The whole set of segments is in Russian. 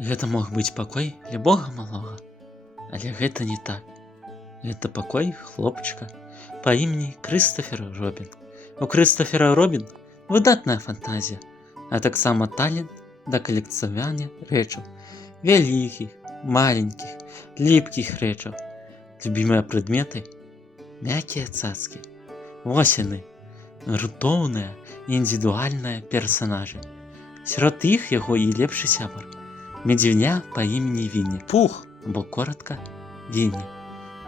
Гэта мог быць пакой любога малога, але гэта не так. Гэта пакой хлопчыка па імені Крыстафер Робін. У Крыстафера Робін выдатная фантазія, а таксама талент да калекцыянавання рэчаў, вялікіх, маленькіх, ліпкіх рэчаў. Любімыя прадметы — мяккія цацкі. Вось яны, грунтоўныя і індывідуальныя персанажы. Сярод іх яго і лепшы сябар — медвеня па імені Вінні Пух, або коротка Вінні.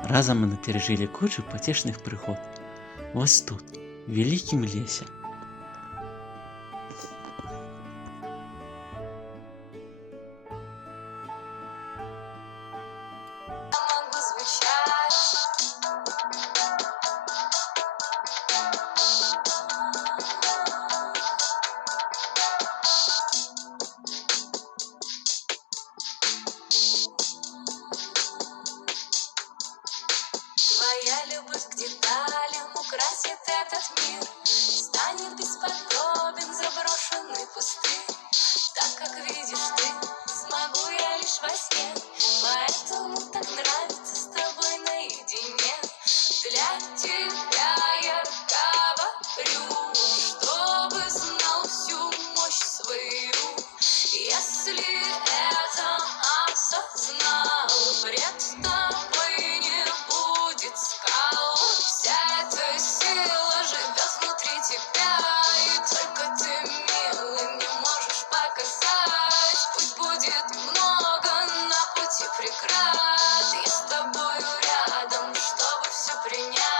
Разам яны перажылі кучу пацешных прыгод. Вось тут, у вялікім лесе. Твоя любовь к деталям украсит этот мир, станет бесподобен заброшенный пустырь. Так как видишь ты, смогу я лишь во сне, поэтому так нравится с тобой наедине. Для тебя я говорю, чтобы знал всю мощь свою. Если это осознал, вред тобой не будет скал. Вся эта сила живет внутри тебя, и только ты, милый, мне можешь показать. Пусть будет много на пути преград, я с тобою рядом, чтобы все принять.